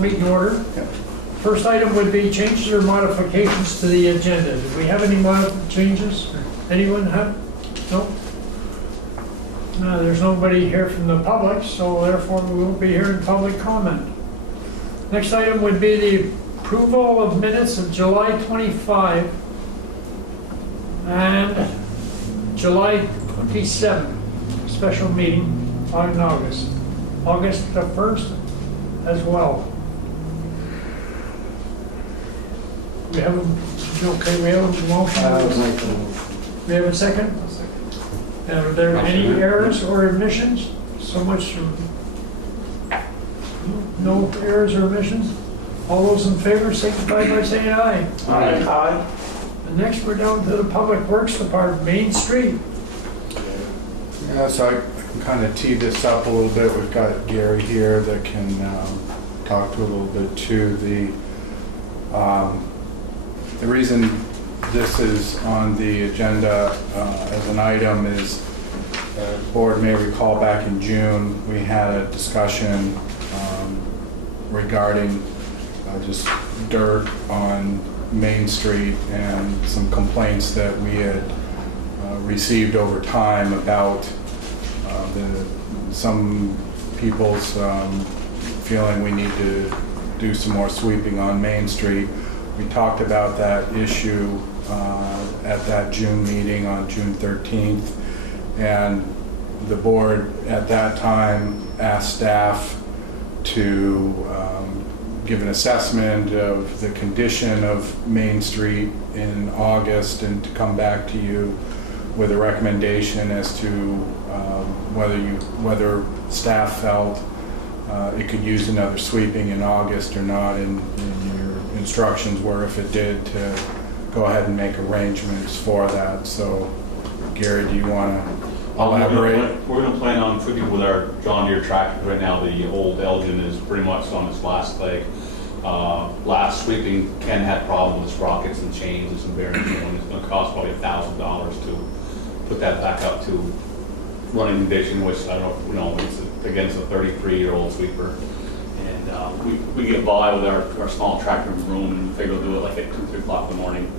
meet in order. Yep. First item would be changes or modifications to the agenda. Do we have any changes? Anyone have? No? No, there's nobody here from the public, so therefore we won't be hearing public comment. Next item would be the approval of minutes of July 25 and July 27, special meeting in August. August the 1st as well. We have a, okay, we have a motion. We have a second? Are there any errors or omissions? So much, no errors or omissions? All those in favor signify by saying aye. Aye. Aye. And next we're down to the Public Works Department, Main Street. Yeah, so I can kind of tee this up a little bit. We've got Gary here that can talk to a little bit too. The reason this is on the agenda as an item is the board may recall back in June we had a discussion regarding just dirt on Main Street and some complaints that we had received over time about some people's feeling we need to do some more sweeping on Main Street. We talked about that issue at that June meeting on June 13th, and the board at that time asked staff to give an assessment of the condition of Main Street in August and to come back to you with a recommendation as to whether staff felt it could use another sweeping in August or not, and your instructions were, if it did, to go ahead and make arrangements for that. So, Gary, do you want to elaborate? We're going to plan on sweeping with our John Deere tractor. Right now, the old Elgin is pretty much on its last leg. Last sweeping, Ken had problems with sprockets and chains and some bearings, and it's going to cost probably $1,000 to put that back up to running condition, which I don't know, it's against a 33-year-old sweeper. And we get by with our small tractor room and figure we'll do it like at 2, 3 o'clock in the morning,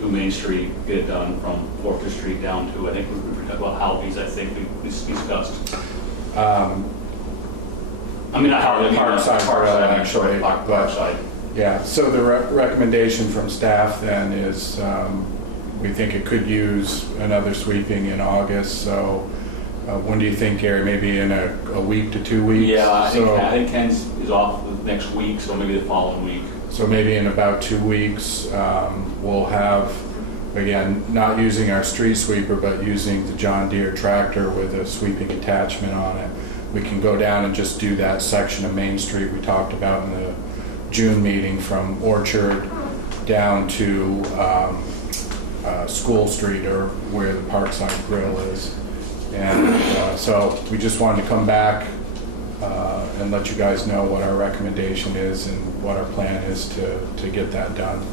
do Main Street, get it done from 4th Street down to, I think we talked about Halby's, I think we discussed. I mean, not Halby, Parkside, actually, Parkside. Yeah, so the recommendation from staff then is we think it could use another sweeping in August. So when do you think, Gary? Maybe in a week to 2 weeks? Yeah, I think Ken's is off next week, so maybe the following week. So maybe in about 2 weeks, we'll have, again, not using our street sweeper, but using the John Deere tractor with a sweeping attachment on it. We can go down and just do that section of Main Street we talked about in the June meeting, from Orchard down to School Street, or where the Parkside Grill is. And so we just wanted to come back and let you guys know what our recommendation is and what our plan is to get that done.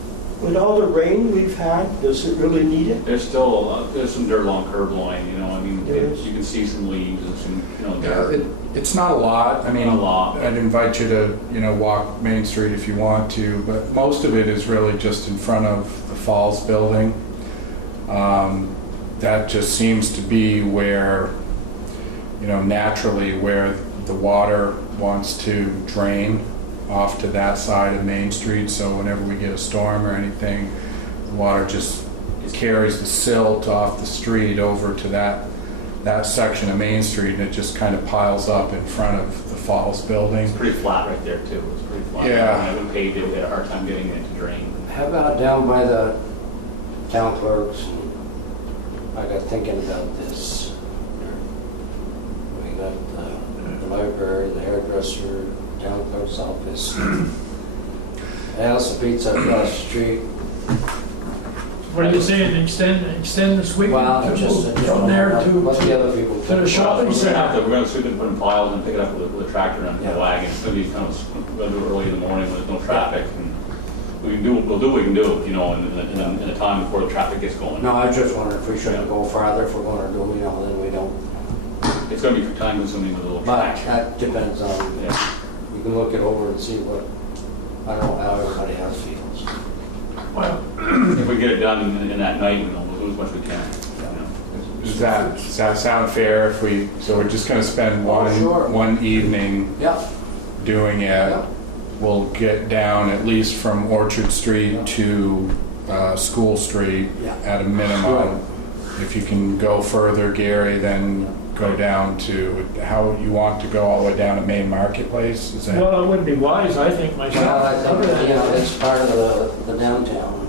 With all the rain we've had, does it really need it? There's still there's some dirt along curb line, you know. I mean, There is. you can see some leaves and some, you know, dirt. It's not a lot. I mean, Not a lot. I'd invite you to, walk Main Street if you want to, but most of it is really just in front of the Falls building. That just seems to be where, naturally where the water wants to drain off to that side of Main Street. So whenever we get a storm or anything, the water just carries the silt off the street over to that section of Main Street, and it just kind of piles up in front of the Falls building. It's pretty flat right there too. It's pretty flat. Yeah. I haven't paved it. We had a hard time getting it to drain. How about down by the town clerks? I got thinking about this. We got the library, the hairdresser, town clerk's office. Alice Pizza across the street. What are you saying, extend the sweep Well, to just move from there what the to other people the think. shopping We're center? going to sweep it, put in piles, and pick it up with a tractor and a wagon. It's going to be kind of, we're going to do it early in the morning when there's no traffic. And we'll do what we can do, in the time before the traffic gets going. No, I just wondered if we shouldn't go farther, if we're going to do, then we don't. It's going to be time consuming with a little But track. that depends on, Yeah. you can look it over and see what I don't know how everybody else feels. Well, If we get it done in that night, we'll do as much as we can. You know. Does that sound fair if we, so we're just gonna spend Sure. one evening Yeah, doing it? yeah, We'll get down at least from Orchard Street to School Street Yeah. at a minimum. If you can go further, Gary, then go down to, how you want to go all the way down to Main Marketplace? Is that? well, it would be wise, I think, myself. well, I to cover think, you know, that. it's part of the downtown.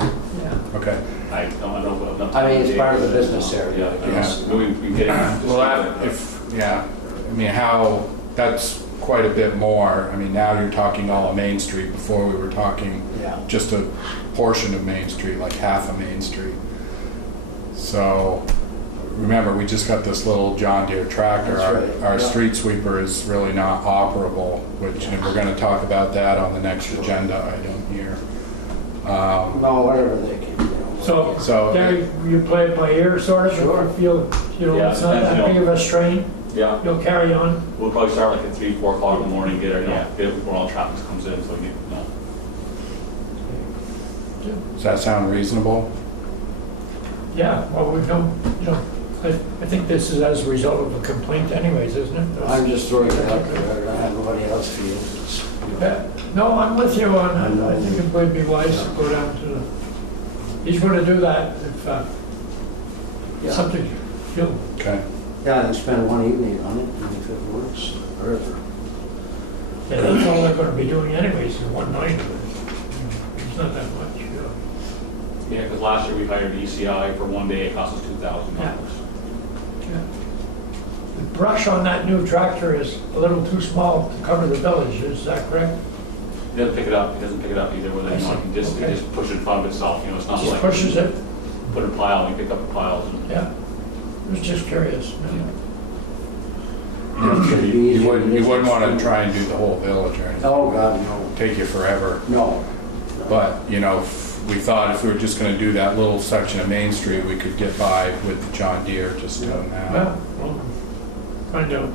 Yeah. Okay. I don't know. Enough I mean, it's time part of the to- business area, I Yeah, guess. we get it. Well, I mean, how, that's quite a bit more. I mean, now you're talking all of Main Street. Before we were talking Yeah. just a portion of Main Street, like half of Main Street. So, remember, we just got this little John Deere tractor. That's right, Our yeah. street sweeper is really not operable, which, and we're gonna talk about that on the next agenda item here. No, whatever they can, you know. So- Gary, you play it by ear, sort of, Sure. if you feel, you know, Yeah, it's not depends, that you big know. of a strain, Yeah, you'll carry on. we'll probably start like at 3, 4 o'clock in the morning, get it, Yeah. get it before all traffic comes in, so we get, Does that sound reasonable? Yeah, well, we don't, you know, I think this is as a result of a complaint anyways, isn't it? I'm just throwing it out there, I don't know how nobody else feels. It's, you know, Yeah. No, I'm with you on I know. that. I think it would be wise to go down to the, he's gonna do that if, Yeah. something, you know, Okay. Yeah, and spend one evening on it, and if it works, or yeah, that's all they're gonna be doing anyways, is one night of it. It's not that much, you know. yeah, because last year we hired ECI for one day, it cost us $2,000. Yeah. The brush on that new tractor is a little too small to cover the village, is that correct? It doesn't pick it up, either, where they, you know, it can just, Okay. it just push it in front of itself, you know, it's not Just like. pushes it, Put a pile, and pick up the piles. And- yeah. I was just curious. You wouldn't want to try and do the whole village or anything. Oh, God, no. Take you forever. No. But, you know, we thought if we were just gonna do that little section of Main Street, we could get by with the John Deere just doing that. Well, we'll find out.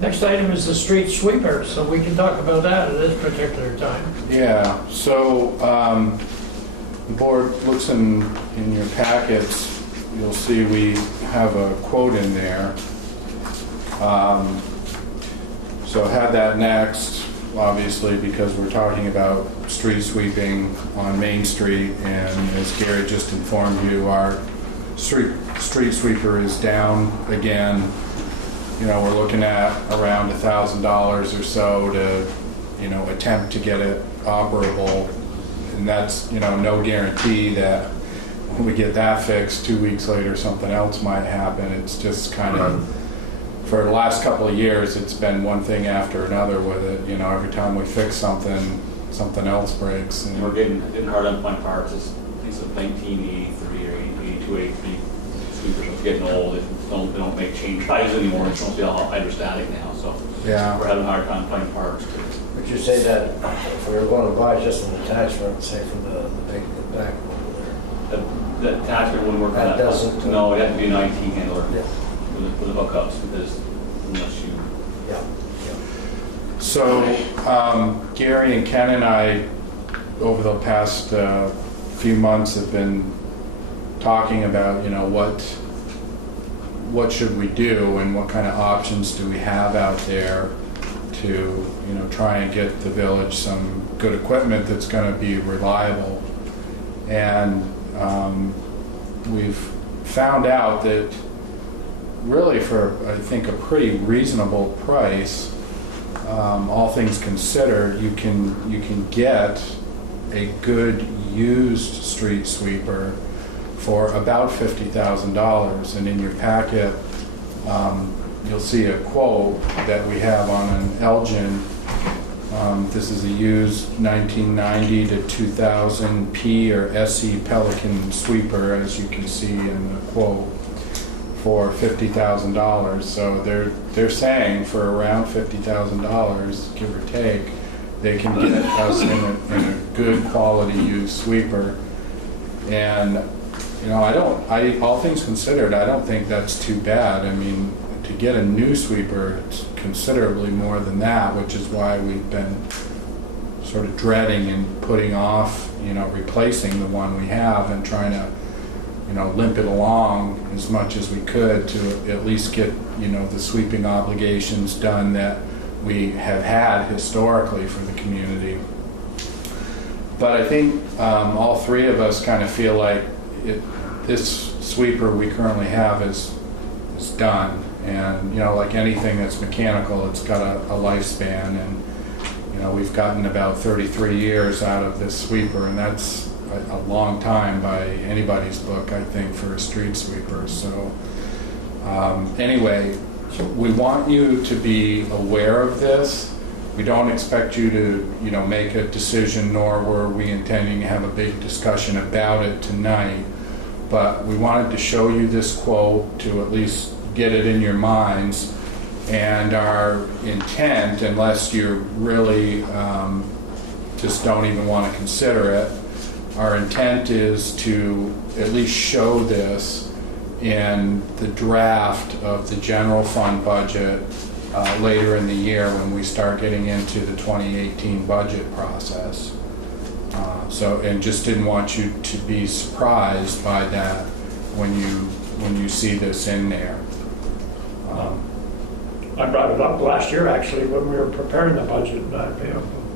Next item is the street sweeper, so we can talk about that at this particular time. Yeah, so, the board looks in your packets, you'll see we have a quote in there. So had that next, obviously, because we're talking about street sweeping on Main Street, and as Gary just informed you, our street sweeper is down again. You know, we're looking at around $1,000 or so to, you know, attempt to get it operable. And that's, you know, no guarantee that when we get that fixed, 2 weeks later, something else might happen. It's just kind of, for the last couple of years, it's been one thing after another with it. You know, every time we fix something, something else breaks. And we're getting hard on point parts, it's things of 1983 or 82, 83 sweepers, it's getting old, they don't make chain drives anymore, it's mostly all hydrostatic now, so Yeah. we're having a hard time finding parts. Would you say that if we were going to buy just an attachment, say for the big back over The attachment wouldn't work on That that. doesn't- No, it had to be an IT handler there? for the hookups, because unless you, Yeah. So, Gary and Ken and I, over the past few months, have been talking about, you know, what should we do and what kind of options do we have out there to, you know, try and get the village some good equipment that's going to be reliable. And we've found out that really for, I think, a pretty reasonable price, all things considered, you can get a good used street sweeper for about $50,000. And in your packet, you'll see a quote that we have on an Elgin. This is a used 1990 to 2000 P or SE Pelican sweeper, as you can see in the quote, for $50,000. So they're saying for around $50,000, give or take, they can get us in a good quality used sweeper. And you know, all things considered, I don't think that's too bad. I mean, to get a new sweeper, it's considerably more than that, which is why we've been sort of dreading and putting off, replacing the one we have and trying to, limp it along as much as we could to at least get, the sweeping obligations done that we have had historically for the community. But I think all three of us kind of feel like this sweeper we currently have is done. And, like anything that's mechanical, it's got a lifespan. And, we've gotten about 33 years out of this sweeper, and that's a long time by anybody's book, I think, for a street sweeper. So anyway, we want you to be aware of this. We don't expect you to, make a decision, nor were we intending to have a big discussion about it tonight. But we wanted to show you this quote to at least get it in your minds. And our intent, unless you really just don't even want to consider it, our intent is to at least show this in the draft of the general fund budget later in the year when we start getting into the 2018 budget process. And just didn't want you to be surprised by that when you see this in there. I brought it up last year, actually, when we were preparing the budget,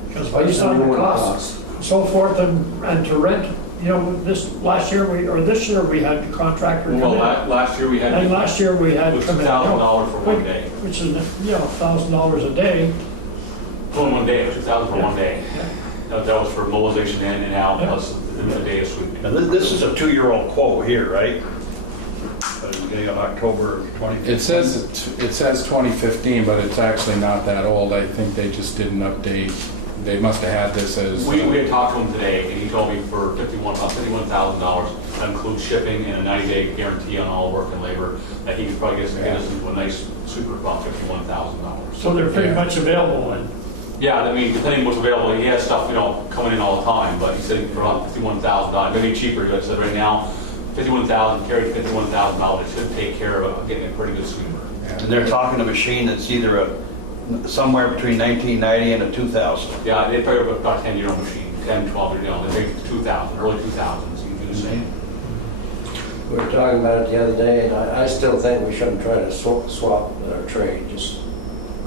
because based on the costs, so forth, and to rent, this year we had the contractor come Well, in. last year we had. And last year we had It was come in. $2,000 for one day. Which is, $1,000 a day. For one day, it was $2,000 for one day. That was for mobilization in and out, plus the day of sweeping. Now, this is a 2-year-old quote here, right? Beginning of October 2015. It says 2015, but it's actually not that old. I think they just didn't update. They must have had this as. We had talked to him today, and he told me for $51,000, that includes shipping and a 90-day guarantee on all work and labor, that he could probably get us into a nice sweeper for about $51,000. So they're pretty much available, and Yeah, I mean, depending what's available, he has stuff, coming in all the time, but he said for about $51,000, maybe cheaper, he said right now, $51,000, carry $51,000, it should take care of getting a pretty good sweeper. And they're talking a machine that's either somewhere between 1990 and a 2000. Yeah, they probably about a 10-year-old machine, 10, 12-year, they take 2000, early 2000s, you can do the same. We were talking about it the other day, and I still think we shouldn't try to swap our trade, just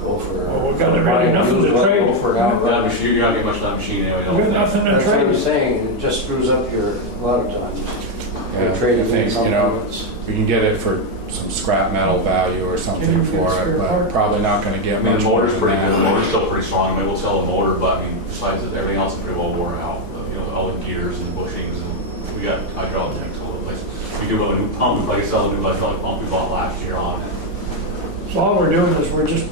go for. Well, we've got already nothing to trade. Go for it That outright. machine, you're not getting much of that machine anyway, I don't we've think. got nothing to That's what I'm trade. saying, it just screws up a lot of times. Yeah, You're trading I think, in something that's. we can get it for some scrap metal value or something Can you for get a it, spare but part? probably not going to I get mean, much the more motor's than pretty good, the that. motor's still pretty strong, maybe we'll sell the motor, but I mean, besides that, everything else is pretty well worn out. All the gears and bushings, and we got hydraulic tanks all over the place. We do have a new pump, we probably sell the new hydraulic pump we bought last year on it. So all we're doing is we're just,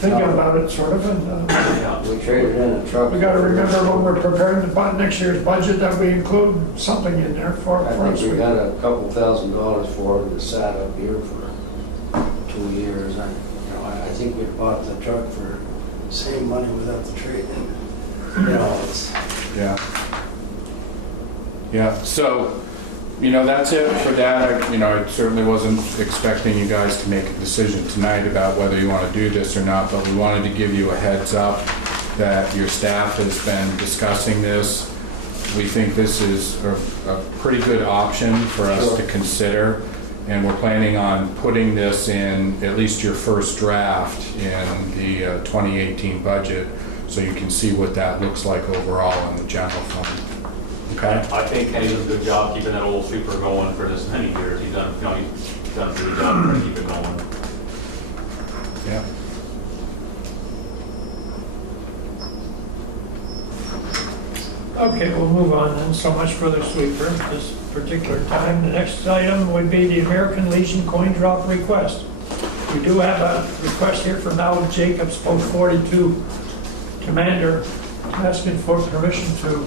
thinking about it, sort of, and Yeah. We traded in a truck. we got to remember when we're preparing next year's budget that we include something in there for I us. think we got a couple $1,000s for it that sat up here for 2 years. I think we bought the truck for the same money without the trade in. It's. Yeah. Yeah, so, that's it for that. I certainly wasn't expecting you guys to make a decision tonight about whether you want to do this or not, but we wanted to give you a heads up that your staff has been discussing this. We think this is a pretty good option for us to consider, and we're planning on putting this in at least your first draft in the 2018 budget, so you can see what that looks like overall in the general fund. Okay? I think Kenny does a good job keeping that old sweeper going for this many years. He's done, he's done a good job trying to keep it going. Yeah. Okay, we'll move on then. So much for the sweeper at this particular time. The next item would be the American Legion coin drop request. We do have a request here from Al Jacobs, Post 42 Commander, asking for permission to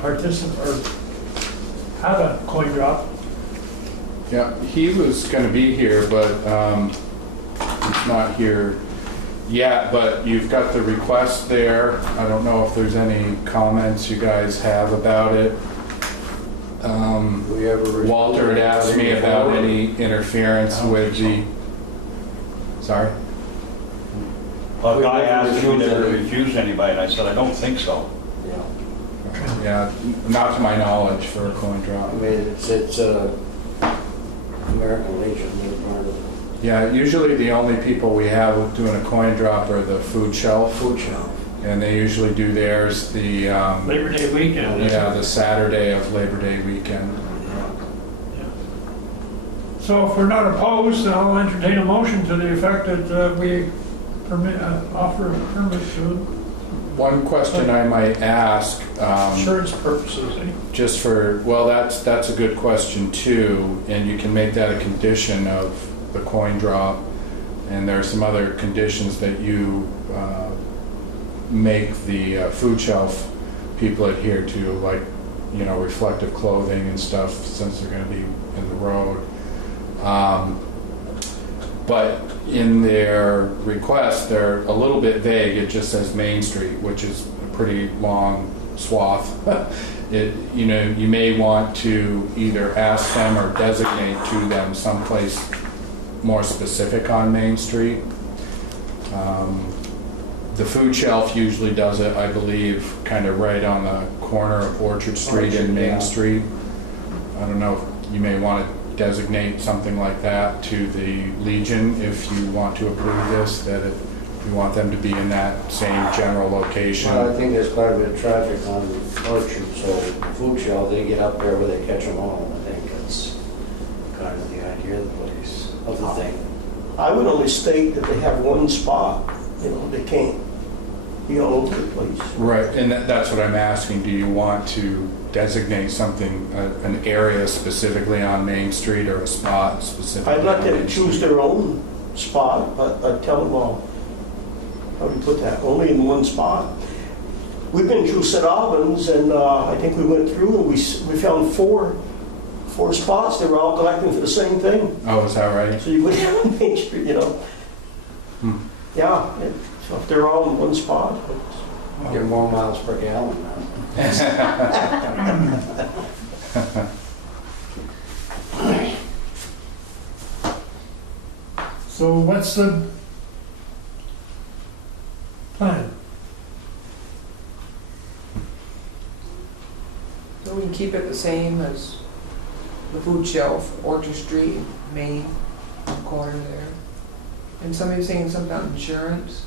participate or have a coin drop. Yeah, he was going to be here, but he's not here yet, but you've got the request there. I don't know if there's any comments you guys have about it. We ever Walter had asked me about any interference with the, Sorry? A guy asked if we never refused anybody, and I said, I don't think so. Yeah. Yeah, not to my knowledge for a coin I drop. mean, it's American Legion, they're part of the Yeah, usually the only people we have doing a coin drop are the food shelf, food shop. and they usually do theirs the, Labor Day weekend. yeah, the Saturday of Labor Day weekend. So if we're not opposed, I'll entertain a motion to the effect that we offer a permit to One question I might ask, insurance purposes. just for, well, that's a good question too, and you can make that a condition of the coin drop, and there are some other conditions that you make the food shelf people adhere to, like, you know, reflective clothing and stuff, since they're gonna be in the road. But in their request, they're a little bit vague. It just says Main Street, which is a pretty long swath. You know, you may want to either ask them or designate to them someplace more specific on Main Street. The food shelf usually does it, I believe, kind of right on the corner of Orchard Street and Main yeah. Street. I don't know if you may want to designate something like that to the Legion if you want to approve this, that you want them to be in that same general location. Well, I think there's quite a bit of traffic on Orchard, so the food shelf, they get up there where they catch them all. I think that's kind of the idea of the place, of the thing. I would only state that they have one spot, you know, they can't be all over the place. Right, and that's what I'm asking. Do you want to designate something, an area specifically on Main Street or a spot specifically? I'd let on them Main choose Street? their own spot, but I'd tell them all, how do you put that, only in one spot. We've been through St. Albans, and I think we went through and we found four spots, they were all collecting for the same thing. Oh, is that right? So you go down Main Street, you know. Yeah, so if they're all in one spot, Get more miles per gallon now. So what's the plan? So we can keep it the same as the food shelf, Orchard Street, Main, corner there. And somebody was saying something about insurance.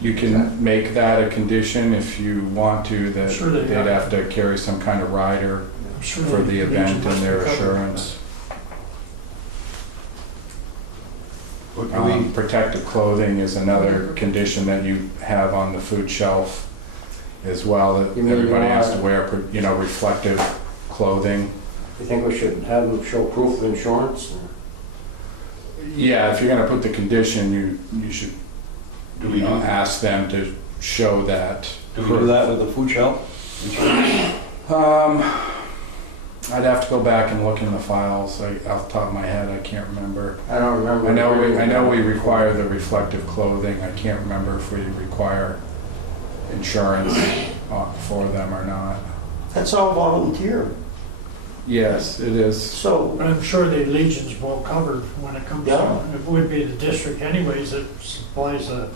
You can make that a condition if you want to, that Sure they they'd have to carry some kind of rider I'm sure for the event Legion and their must be covered. assurance. What do we- Protective clothing is another condition that you have on the food shelf as well, that You mean you everybody has to want- wear, you know, reflective clothing. You think we should have them show proof of insurance? Yeah, if you're gonna put the condition, you should, Do we do, ask them to show that. do we do that with the food shelf? I'd have to go back and look in the files. Off the top of my head, I can't remember. I don't remember. I know we require the reflective clothing. I can't remember if we require insurance for them or not. that's all volunteer. Yes, it is. So, But I'm sure the Legions will cover when it comes Yeah. to, it would be the district anyways that supplies the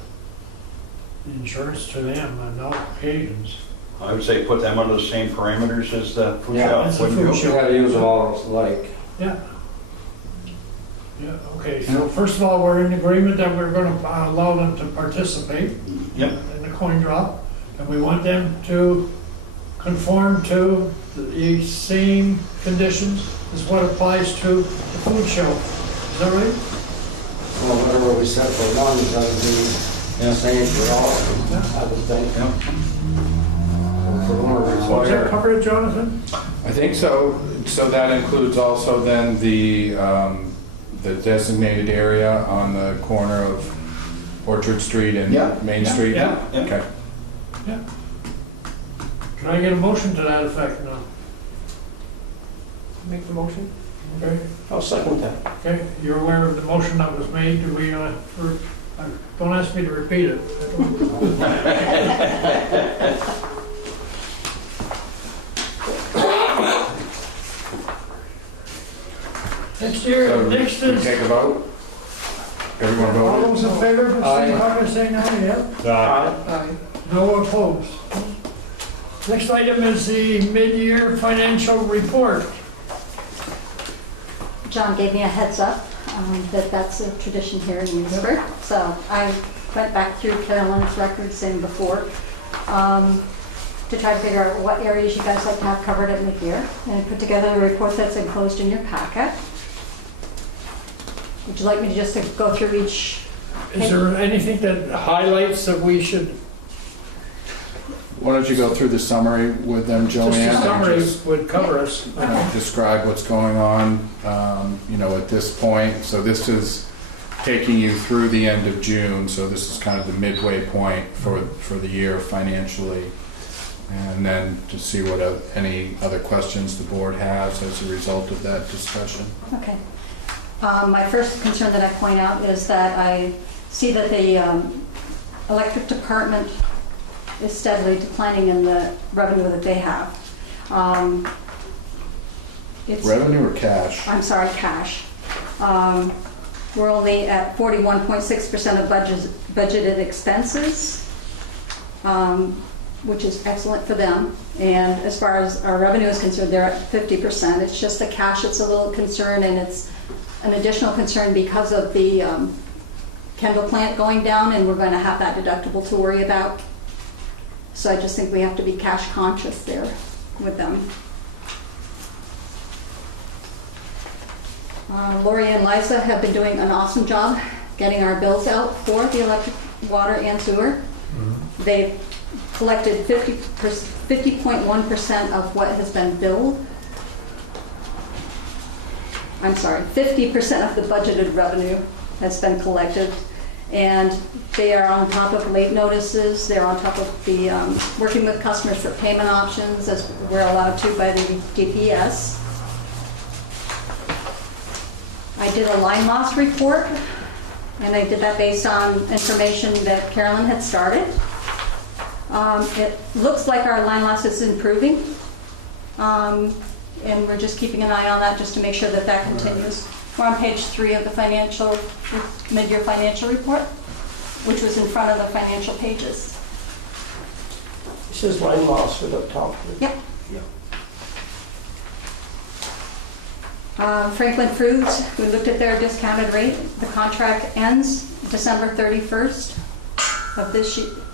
insurance to them on all occasions. I would say put them under the same parameters as the food Yeah, shelf, that's a wouldn't food you? You shelf. gotta use them all like, Yeah. Yeah, okay, so first of all, we're in agreement that we're gonna allow them to participate Yep. in the coin drop, and we want them to conform to the same conditions as what applies to the food shelf. Is that right? well, whatever we set for one, is gonna be the same for all of them, I would think. Yep. If we're gonna Does that require, cover it, Jonathan? I think so. So that includes also then the designated area on the corner of Orchard Street and Yeah. Main Yeah. Street? Yeah. Yeah. Okay. Yeah. Can I get a motion to that effect now? Make the motion. Okay, I'll second that. okay, you're aware of the motion that was made, do we, don't ask me to repeat it. Next year, So next we is, take a vote? Everyone All voted? those in favor, Aye. signify by saying aye, yeah? Aye. No opposed. Next item is the mid-year financial report. John gave me a heads up that that's a tradition here in Enosburg. So I went back through Carolyn's records and before to try to figure out what areas you guys like to have covered at mid-year, and put together a report that's enclosed in your packet. Would you like me to just to go through each? Is there anything that highlights that we should, Why don't you go through the summary with them, Joanne? just a and summary just, would cover us? you know, describe what's going on, at this point. So this is taking you through the end of June, so this is kind of the midway point for the year financially. And then to see what any other questions the board has as a result of that discussion. Okay. My first concern that I point out is that I see that the electric department is steadily declining in the revenue that they have. It's, Revenue or cash? I'm sorry, cash. We're only at 41.6% of budgeted expenses, which is excellent for them. And as far as our revenue is concerned, they're at 50%. It's just the cash that's a little concern, and it's an additional concern because of the Kendall plant going down, and we're going to have that deductible to worry about. So I just think we have to be cash conscious there with them. Lori and Liza have been doing an awesome job getting our bills out for the electric, water, and sewer. They've collected 50.1% of what has been billed. I'm sorry, 50% of the budgeted revenue has been collected. And they are on top of late notices. They're on top of the working with customers for payment options as we're allowed to by the DPS. I did a line loss report, and I did that based on information that Carolyn had started. It looks like our line loss is improving, and we're just keeping an eye on that just to make sure that that continues. We're on page 3 of the mid-year financial report, which was in front of the financial pages. It says line loss at the top. Yep. Franklin Foods, we looked at their discounted rate. The contract ends December 31st of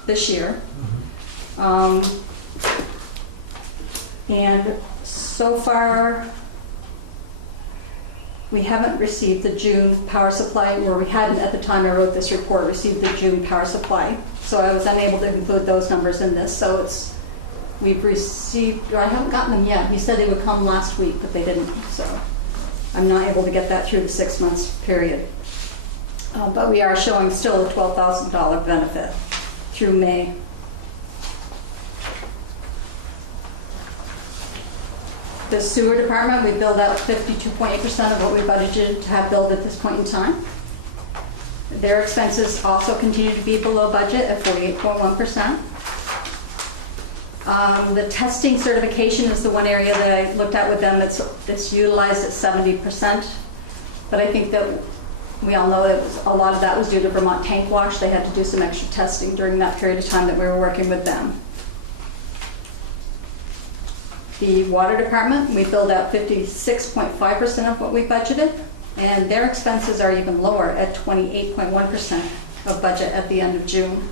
this year. And so far, we haven't received the June power supply, or we hadn't at the time I wrote this report, received the June power supply. So I was unable to include those numbers in this. So we've received, or I haven't gotten them yet. He said they would come last week, but they didn't. So I'm not able to get that through the 6 months period. But we are showing still a $12,000 benefit through May. The sewer department, we billed out 52.8% of what we budgeted to have billed at this point in time. Their expenses also continue to be below budget at 48.1%. The testing certification is the one area that I looked at with them that's utilized at 70%. But I think that we all know that a lot of that was due to Vermont tank wash. They had to do some extra testing during that period of time that we were working with them. The water department, we billed out 56.5% of what we budgeted, and their expenses are even lower at 28.1% of budget at the end of June.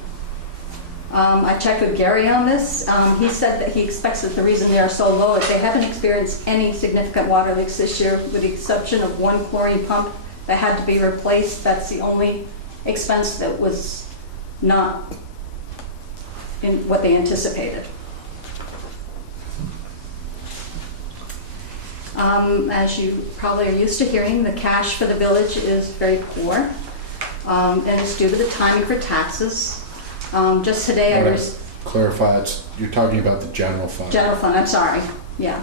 I checked with Gary on this. He said that he expects that the reason they are so low is they haven't experienced any significant water leaks this year, with the exception of one chlorine pump that had to be replaced. That's the only expense that was not in what they anticipated. As you probably are used to hearing, the cash for the village is very poor, and it's due to the timing for taxes. Just today I Clarify, you're talking about the general fund. General fund, I'm sorry, yeah.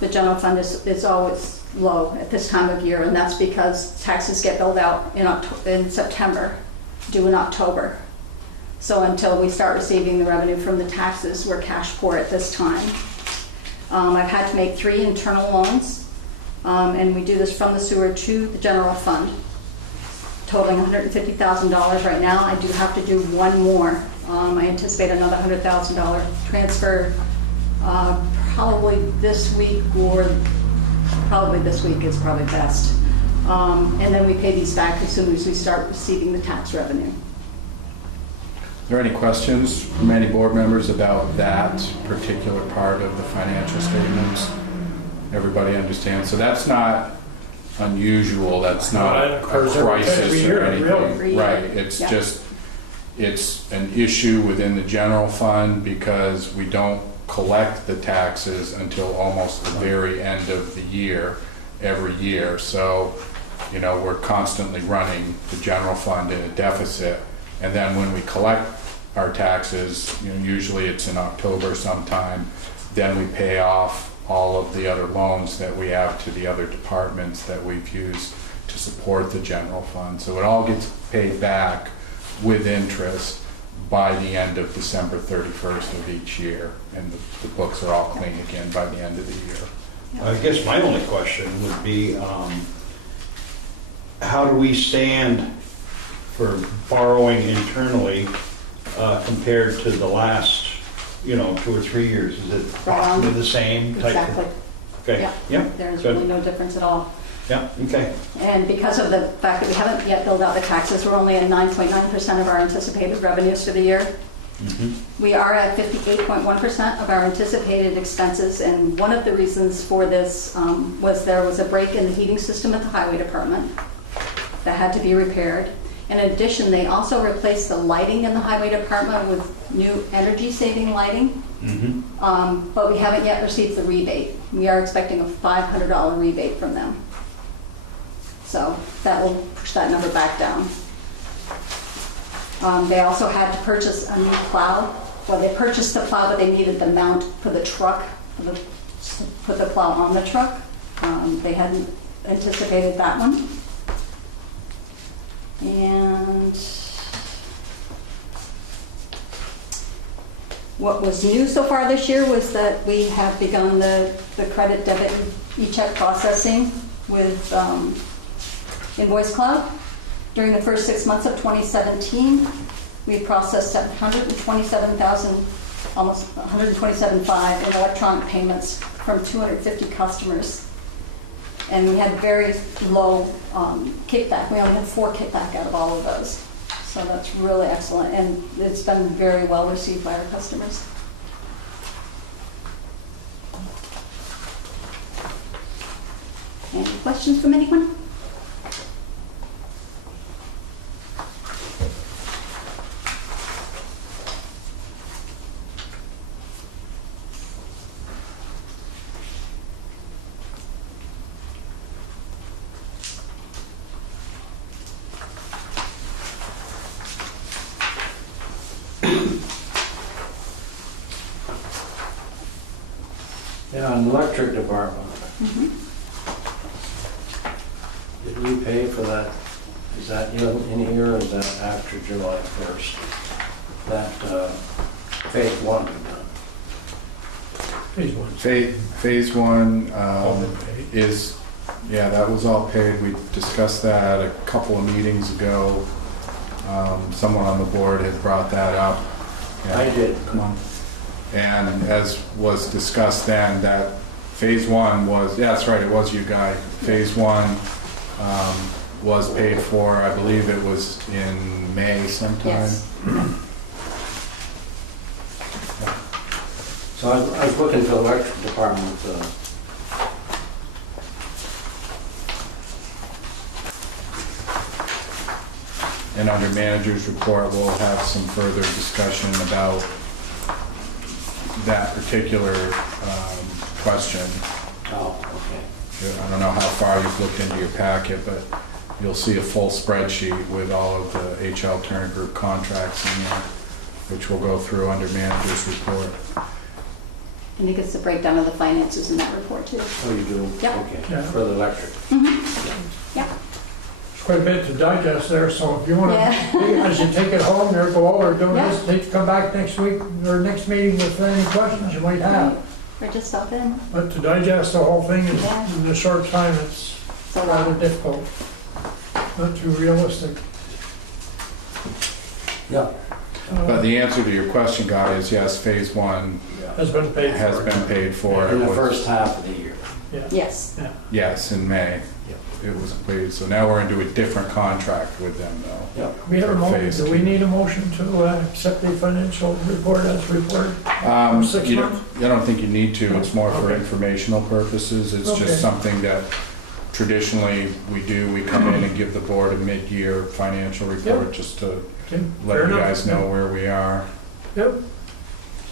The general fund is always low at this time of year, and that's because taxes get billed out in September, due in October. So until we start receiving the revenue from the taxes, we're cash poor at this time. I've had to make 3 internal loans, and we do this from the sewer to the general fund, totaling $150,000 right now. I do have to do one more. I anticipate another $100,000 transfer probably this week, or probably this week is probably best. And then we pay these back as soon as we start receiving the tax revenue. Are there any questions from any board members about that particular part of the financial statements? Everybody understands? So that's not unusual, that's not That a occurs every crisis year, or really. anything. Right, it's Yeah. just, it's an issue within the general fund because we don't collect the taxes until almost the very end of the year, every year. So, you know, we're constantly running the general fund in a deficit. And then when we collect our taxes, you know, usually it's in October sometime, then we pay off all of the other loans that we have to the other departments that we've used to support the general fund. So it all gets paid back with interest by the end of December 31st of each year. And the books are all clean again by the end of the year. I guess my only question would be, how do we stand for borrowing internally compared to the last, 2 or 3 years? Is it approximately the same type? Exactly. Okay, yeah, There's good. really no difference at all. Yeah, okay. And because of the fact that we haven't yet billed out the taxes, we're only at 9.9% of our anticipated revenues for the year. Mhm. We are at 58.1% of our anticipated expenses, and one of the reasons for this was there was a break in the heating system at the highway department that had to be repaired. In addition, they also replaced the lighting in the highway department with new energy-saving lighting, but we haven't yet received the rebate. We are expecting a $500 rebate from them. So that will push that number back down. They also had to purchase a new plow. Well, they purchased the plow, but they needed the mount for the truck, put the plow on the truck. They hadn't anticipated that one. And what was new so far this year was that we have begun the credit debit e-check processing with Invoice Cloud. During the first 6 months of 2017, we processed 127,000, almost 127.5 in electronic payments from 250 customers. And we had very low kickback. We only had 4 kickback out of all of those. So that's really excellent, and it's been very well received by our customers. Any questions from anyone? Yeah, an electric department. Did we pay for that? Is that in here or is that after July 1st? That phase 1 we done? Phase one. Phase 1 All been paid. is, yeah, that was all paid. We discussed that a couple of meetings ago. Someone on the board had brought that up. Yeah. I did, come on. And as was discussed then, that phase 1 was, yeah, that's right, it was you, Guy. Phase 1 was paid for, I believe it was in May sometime. Yes. So I was looking for the electric department. And under manager's report, we'll have some further discussion about that particular question. Oh, okay. I don't know how far you've looked into your packet, but you'll see a full spreadsheet with all of the HL Turner Group contracts in there, which we'll go through under manager's report. And it gets the breakdown of the finances in that report too. Oh, you do? Yep. Okay, Yeah. for the electric. Yep. There's quite a bit to digest there, so if you want to, Yeah. as you take it home, or go over, don't Yeah. hesitate to come back next week or next meeting with any questions you might have. Or just stop in. But to digest the whole thing Yeah. in a short time, it's So rather difficult. not too realistic. Yeah. But the answer to your question, Guy, is yes, phase one Has been paid for. has been paid for. In It the was- first half of the year. Yes. Yes, in May. It was paid, so now we're into a different contract with them, though. Yep. We have a For motion, phase do we two. need a motion to accept the financial report as reported? 6 You months? I don't think you need to, it's more for Okay. informational purposes. It's Okay. just something that traditionally we do. We come in and give the board a mid-year financial report, Yep. just to Okay, let fair you enough. guys know where we are. Yep.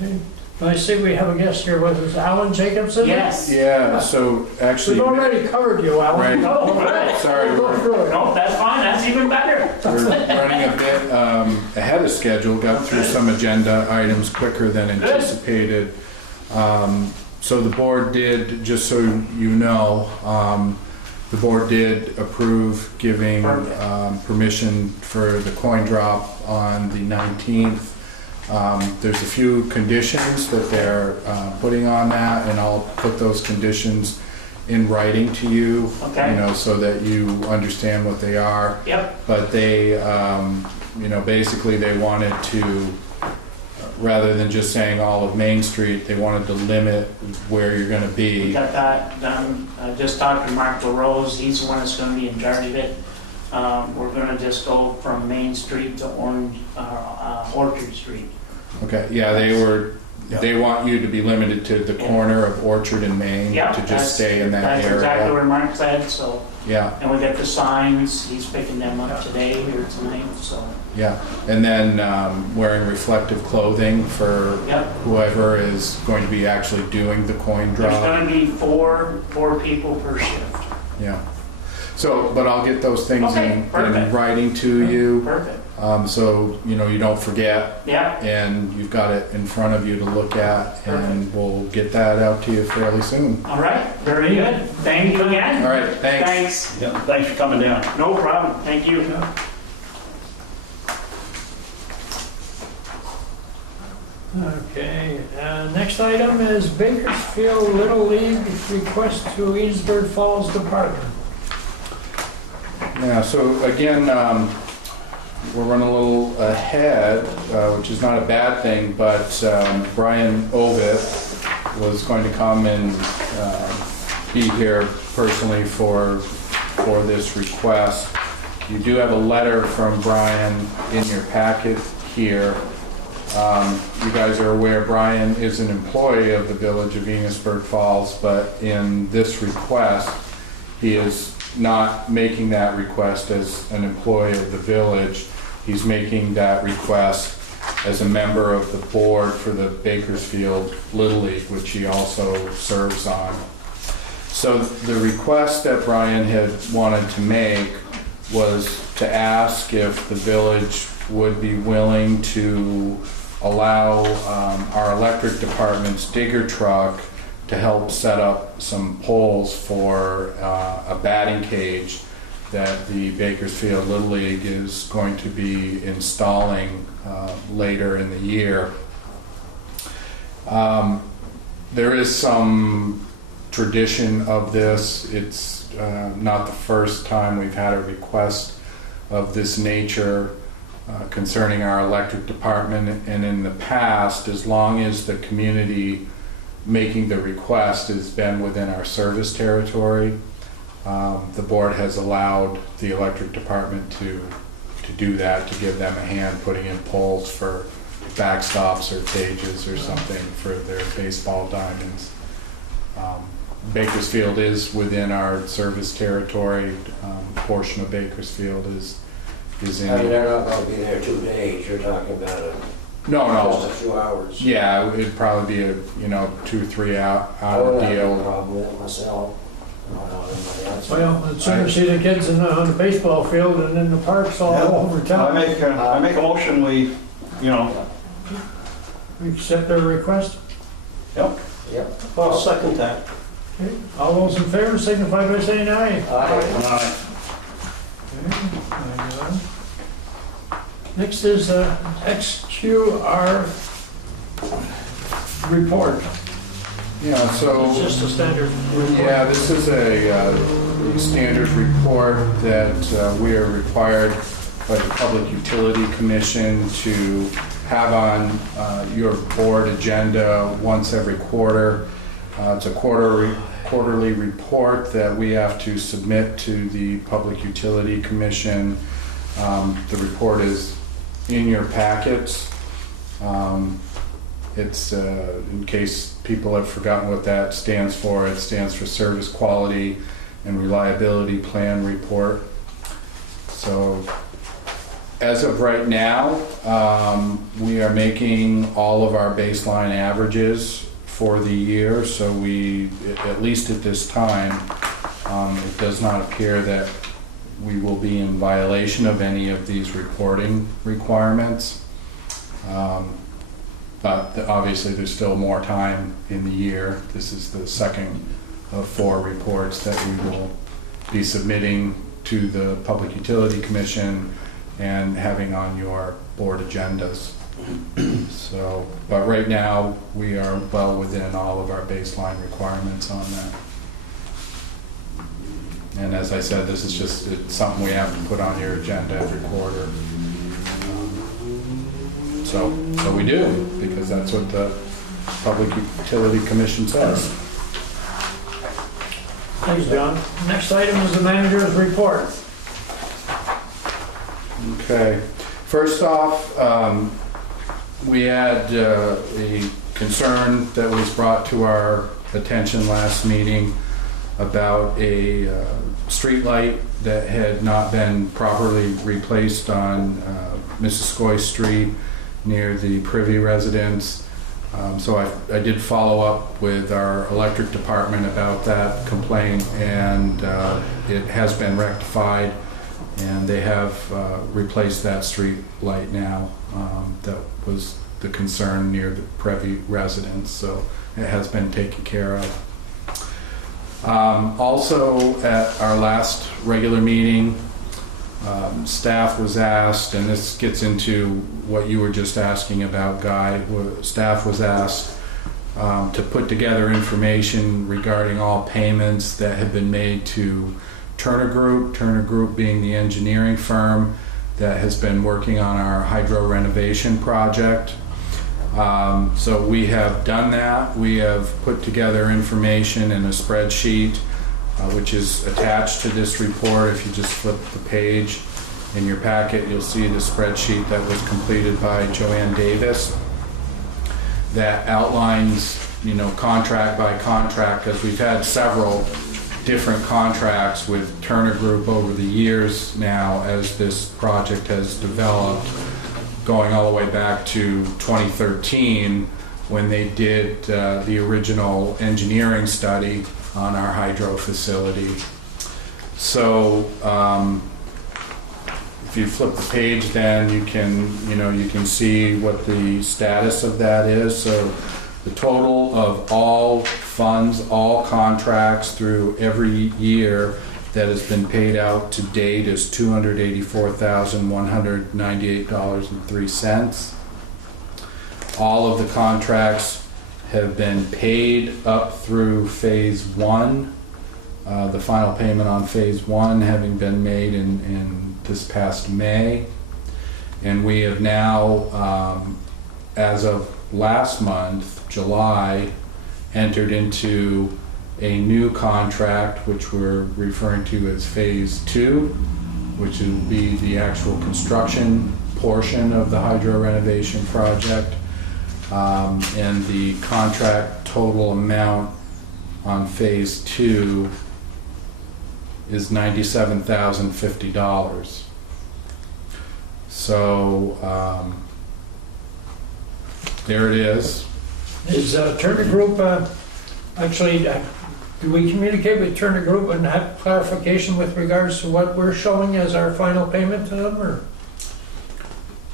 Okay. I see we have a guest here with us, Alan Jacobson? Yes. Yeah, so actually, We've already covered you, Alan. Right. Oh, good. sorry, Go we're through it. No, that's fine, that's even better. running a bit ahead of schedule, got through some agenda items quicker than anticipated. So the board did, just so you know, the board did approve giving permission for the coin drop on the 19th. There's a few conditions that they're putting on that, and I'll put those conditions in writing to you, Okay. you know, so that you understand what they are. Yep, But they, you know, basically they wanted to, rather than just saying all of Main Street, they wanted to limit where you're gonna we be. got that done. I just talked to Mark LaRose, he's the one that's gonna be in charge of it. We're gonna just go from Main Street to Orchard Street. Okay, yeah, they want you to be limited to the corner of Orchard and Main, Yeah, to just stay in that That's exactly area. what Mark said, so, Yeah, and we got the signs, he's picking them up today or tonight, so, yeah. And then wearing reflective clothing for yep. whoever is going to be actually doing the coin There's drop. gonna be four people per shift. Yeah. So, but I'll get those things Okay, in perfect. writing to you. Perfect. So, you know, you don't forget, Yeah, and you've got it in front of you to look at, and we'll get that out to you fairly soon. all right, very good. Thank you again. All right, thanks. Thanks. Yeah, thanks for coming down. No problem, thank you. Okay, next item is Bakersfield Little League request to Enosburg Falls Department. Yeah, so again, we're running a little ahead, which is not a bad thing, but Brian Ovitt was going to come and be here personally for this request. You do have a letter from Brian in your packet here. You guys are aware Brian is an employee of the Village of Enosburg Falls, but in this request, he is not making that request as an employee of the village. He's making that request as a member of the board for the Bakersfield Little League, which he also serves on. So the request that Brian had wanted to make was to ask if the village would be willing to allow our electric department's digger truck to help set up some poles for a batting cage that the Bakersfield Little League is going to be installing later in the year. There is some tradition of this. It's not the first time we've had a request of this nature concerning our electric department, and in the past, as long as the community making the request has been within our service territory, the board has allowed the electric department to do that, to give them a hand putting in poles for backstops or cages or something for their baseball diamonds. Bakersfield is within our service territory. Portion of Bakersfield is in. I mean, they're not gonna be there 2 days, you're talking about No, just a few hours. yeah, it'd probably be a 2 or 3 hour I wouldn't have no deal. problem with it myself. I don't know anybody else. Well, I'd sooner see the kids on the baseball field and in the parks all over I town. make a motion, we, We accept their request. yep. Yep. I'll second that. Okay. All those in favor signify by saying aye. Aye. Next is XQR report. Yeah, so. It's just a standard report. Yeah, this is a the standard report that we are required by the Public Utility Commission to have on your board agenda once every quarter. It's a quarterly report that we have to submit to the Public Utility Commission. The report is in your packets. It's, in case people have forgotten what that stands for, it stands for Service Quality and Reliability Plan Report. So, as of right now, we are making all of our baseline averages for the year, so we, at least at this time, it does not appear that we will be in violation of any of these reporting requirements. But obviously there's still more time in the year. This is the second of 4 reports that we will be submitting to the Public Utility Commission and having on your board agendas. So, but right now we are well within all of our baseline requirements on that. And as I said, this is just it's something we have to put on your agenda every quarter. So we do, because that's what the Public Utility Commission says. Thanks, John. Next item is the manager's report. Okay. First off, we had a concern that was brought to our attention last meeting about a street light that had not been properly replaced on Missisquoi Street near the Privy residence. So I did follow up with our electric department about that complaint, and it has been rectified, and they have replaced that street light now. That was the concern near the Privy residence, so it has been taken care of. Also, at our last regular meeting, staff was asked, and this gets into what you were just asking about, Guy. Staff was asked to put together information regarding all payments that had been made to Turner Group being the engineering firm that has been working on our hydro renovation project. So we have done that. We have put together information in a spreadsheet which is attached to this report. If you just flip the page in your packet, you'll see the spreadsheet that was completed by Joanne Davis that outlines, you know, contract by contract, because we've had several different contracts with Turner Group over the years now as this project has developed, going all the way back to 2013 when they did the original engineering study on our hydro facility. So if you flip the page, then you can see what the status of that is. So the total of all funds, all contracts through every year that has been paid out to date is $284,198.03. All of the contracts have been paid up through phase 1. The final payment on phase 1 having been made in this past May. And we have now, as of last month, July, entered into a new contract, which we're referring to as phase 2, which will be the actual construction portion of the hydro renovation project. And the contract total amount on phase 2 is $97,050. So there it is. Is Turner Group, actually, do we communicate with Turner Group and have clarification with regards to what we're showing as our final payment to them, or?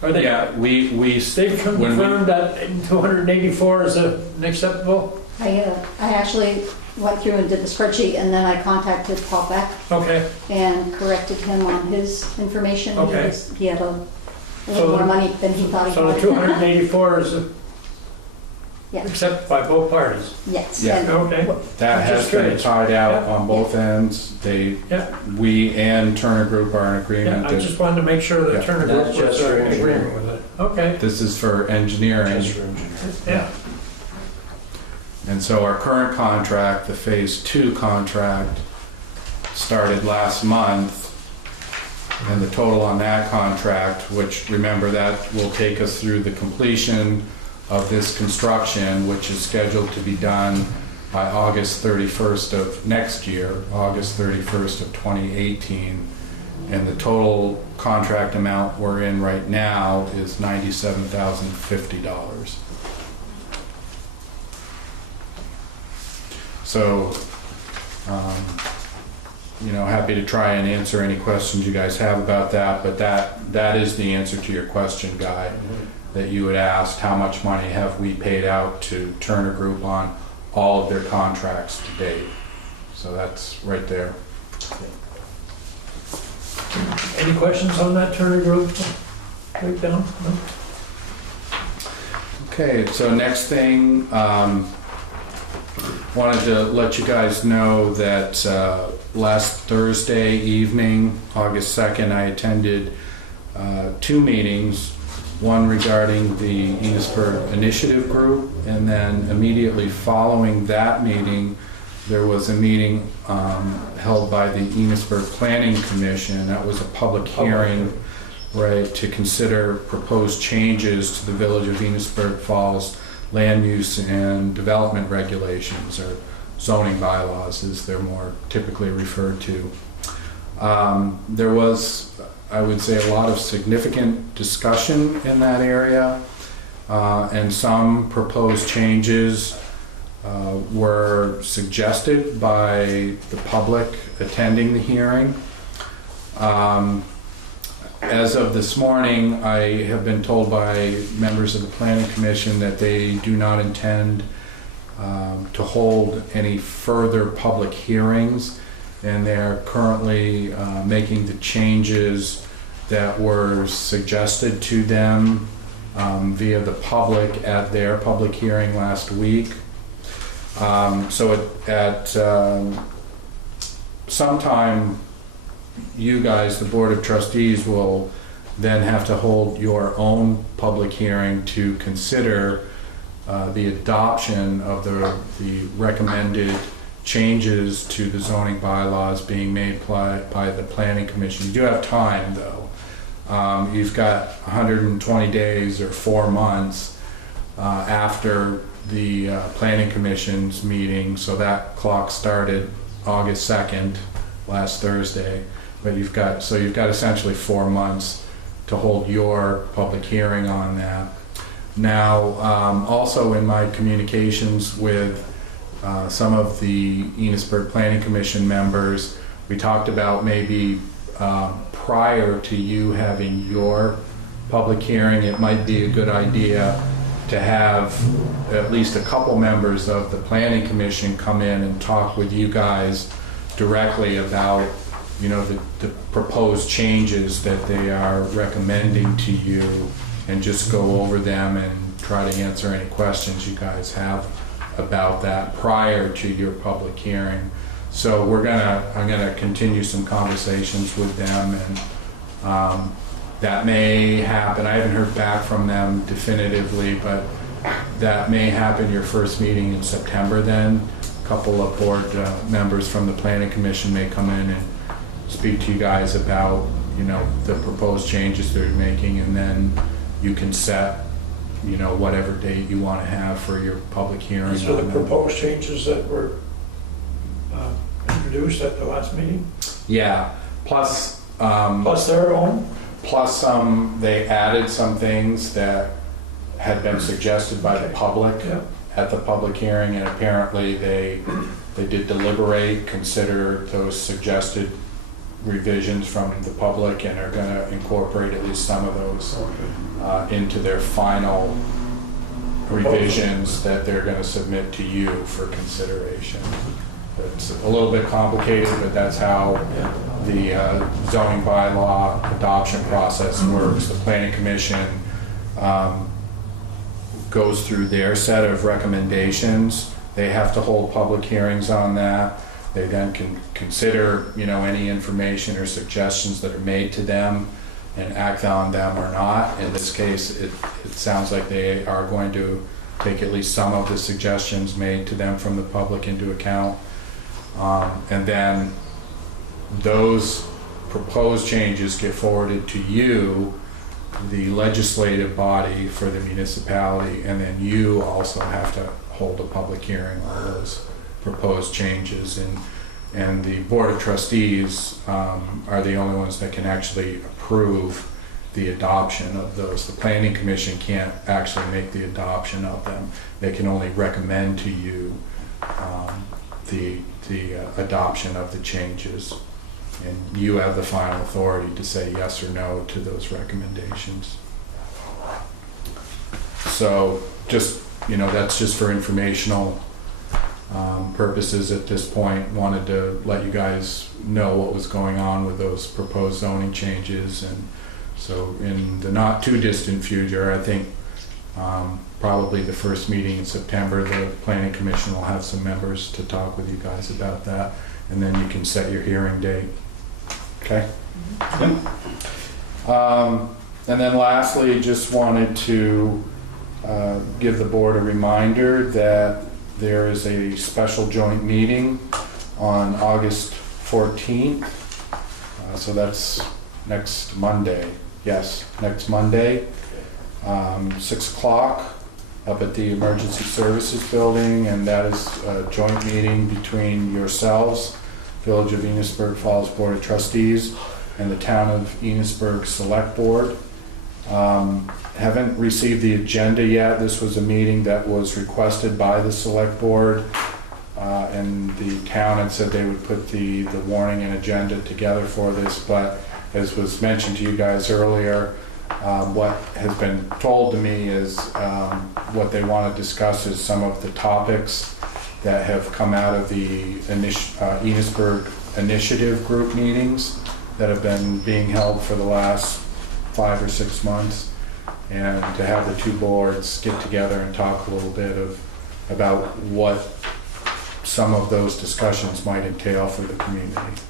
Are they, Yeah, they've confirmed that 284 is acceptable? I actually went through and did the spreadsheet, and then I contacted Paul Beck Okay, and corrected him on his information. Okay. He had a So little more money than he thought he so the had. 284 is Yes, Accepted by both parties? yes. Yeah. And Okay. That I'm has just been curious. tied out Yeah. on both ends. Yeah. We and Turner Group are in Yeah, agreement I that just wanted to make sure Yeah. that Turner Group That's was just for in agreement engineering. with it. Okay, this is for engineering. Just for engineering. yeah. And so our current contract, the Phase 2 contract, started last month. And the total on that contract, which remember that will take us through the completion of this construction, which is scheduled to be done by August 31st of next year, August 31st of 2018. And the total contract amount we're in right now is $97,050. So, happy to try and answer any questions you guys have about that, but that is the answer to your question, Guy, that you had asked, how much money have we paid out to Turner Group on all of their contracts to date? So that's right there. Any questions on that Turner Group breakdown? No? Okay, so next thing, wanted to let you guys know that last Thursday evening, August 2nd, I attended 2 meetings, one regarding the Enosburg Initiative Group, and then immediately following that meeting, there was a meeting held by the Enosburg Planning Commission. That was a public hearing, right, to consider proposed changes to the Village of Enosburg Falls land use and development regulations, or zoning bylaws as they're more typically referred to. There was, I would say, a lot of significant discussion in that area, and some proposed changes were suggested by the public attending the hearing. As of this morning, I have been told by members of the Planning Commission that they do not intend to hold any further public hearings, and they're currently making the changes that were suggested to them via the public at their public hearing last week. So at sometime, you guys, the Board of Trustees, will then have to hold your own public hearing to consider the adoption of the recommended changes to the zoning bylaws being made by the Planning Commission. You do have time, though. You've got 120 days or 4 months after the Planning Commission's meeting, so that clock started August 2nd, last Thursday. But you've got essentially 4 months to hold your public hearing on that. Now, also in my communications with some of the Enosburg Planning Commission members, we talked about maybe prior to you having your public hearing, it might be a good idea to have at least a couple members of the Planning Commission come in and talk with you guys directly about the proposed changes that they are recommending to you, and just go over them and try to answer any questions you guys have about that prior to your public hearing. So I'm gonna continue some conversations with them, and that may happen. I haven't heard back from them definitively, but that may happen your first meeting in September then. A couple of board members from the Planning Commission may come in and speak to you guys about, the proposed changes they're making, and then you can set, whatever date you want to have for your public hearing. These are the on them. proposed changes that were introduced at the last meeting, Yeah, plus, plus their own? plus they added some things that had been suggested by the public Yeah. at the public hearing, and apparently they did deliberate, consider those suggested revisions from the public, and are going to incorporate at least some of those into their final revisions that they're going to submit to you for consideration. It's a little bit complicated, but that's how the zoning bylaw adoption process works. The Planning Commission goes through their set of recommendations. They have to hold public hearings on that. They then can consider, any information or suggestions that are made to them and act on them or not. In this case, it sounds like they are going to take at least some of the suggestions made to them from the public into account. And then those proposed changes get forwarded to you, the legislative body for the municipality, and then you also have to hold a public hearing on those proposed changes. And the Board of Trustees are the only ones that can actually approve the adoption of those. The Planning Commission can't actually make the adoption of them. They can only recommend to you the adoption of the changes. And you have the final authority to say yes or no to those recommendations. So just, that's just for informational purposes at this point. Wanted to let you guys know what was going on with those proposed zoning changes. And so in the not too distant future, I think probably the first meeting in September, the Planning Commission will have some members to talk with you guys about that. And then you can set your hearing date. Okay? And then lastly, just wanted to give the board a reminder that there is a special joint meeting on August 14th. So that's next Monday. Yes, next Monday, 6 o'clock up at the Emergency Services Building, and that is a joint meeting between yourselves, Village of Enosburg Falls Board of Trustees, and the Town of Enosburg Select Board. Haven't received the agenda yet. This was a meeting that was requested by the Select Board, and the town had said they would put the warning and agenda together for this, but as was mentioned to you guys earlier, what has been told to me is what they want to discuss is some of the topics that have come out of the Enosburg Initiative group meetings that have been being held for the last 5 or 6 months, and to have the two boards get together and talk a little bit about what some of those discussions might entail for the community.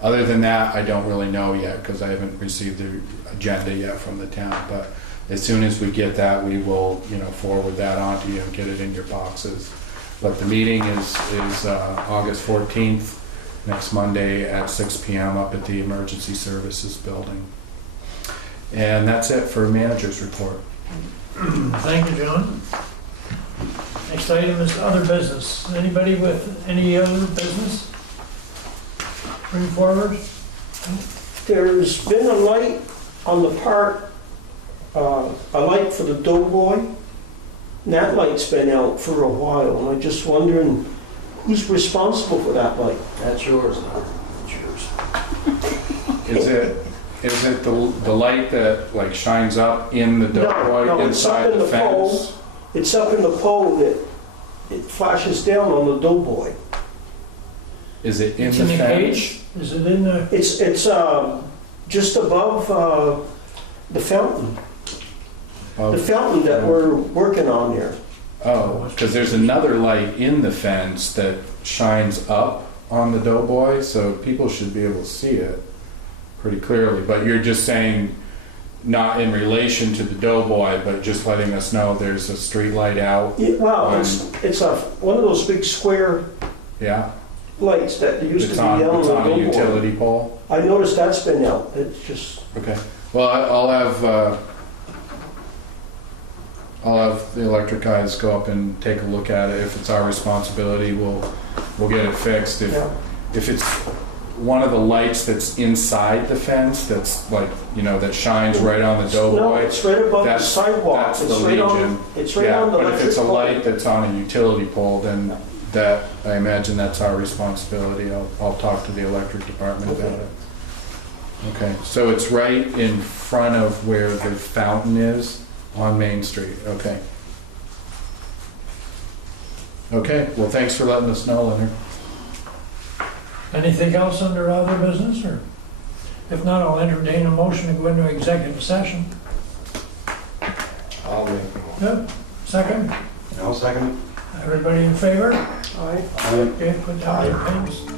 Other than that, I don't really know yet because I haven't received the agenda yet from the town, but as soon as we get that, we will forward that on to you and get it in your boxes. But the meeting is August 14th, next Monday at 6 p.m. up at the Emergency Services Building. And that's it for manager's report. Thank you, John. Next item is other business. Anybody with any other business? Bring forward. There's been a light on the park, a light for the doughboy. And that light's been out for a while, and I'm just wondering who's responsible for that light? That's yours, though. It's yours. Is it the light that like shines up in the doughboy No, it's up inside in the the fence? pole. It's up in the pole that it flashes down on the doughboy. Is it in It's the in the fence? cage? Is it in the? It's just above the fountain. Oh. The fountain that we're working on there. Oh, because there's another light in the fence that shines up on the doughboy, so people should be able to see it pretty clearly. But you're just saying not in relation to the doughboy, but just letting us know there's a street light out. Yeah, well, it's one of those big square Yeah, lights that used to it's be on down on the a doughboy. utility pole. I noticed that's been out. It's just, Okay. Well, I'll have the electric guys go up and take a look at it. If it's our responsibility, we'll get it fixed. yeah. If it's one of the lights that's inside the fence, that's like, that shines right on the No, doughboy, it's right above the that's- sidewalk. that's It's the right on. Legion. It's right Yeah, on the but if electric it's a pole. light that's on a utility pole, then that, I imagine that's our responsibility. I'll talk to the electric department about it. Okay, so it's right in front of where the fountain is on Main Street, okay. Okay, well, thanks for letting us know, Leonard. Anything else under other business, or if not, I'll entertain a motion to go into executive session. I'll make Yep. Second? I'll second Everybody in favor? All right. it. Okay, put down your pens.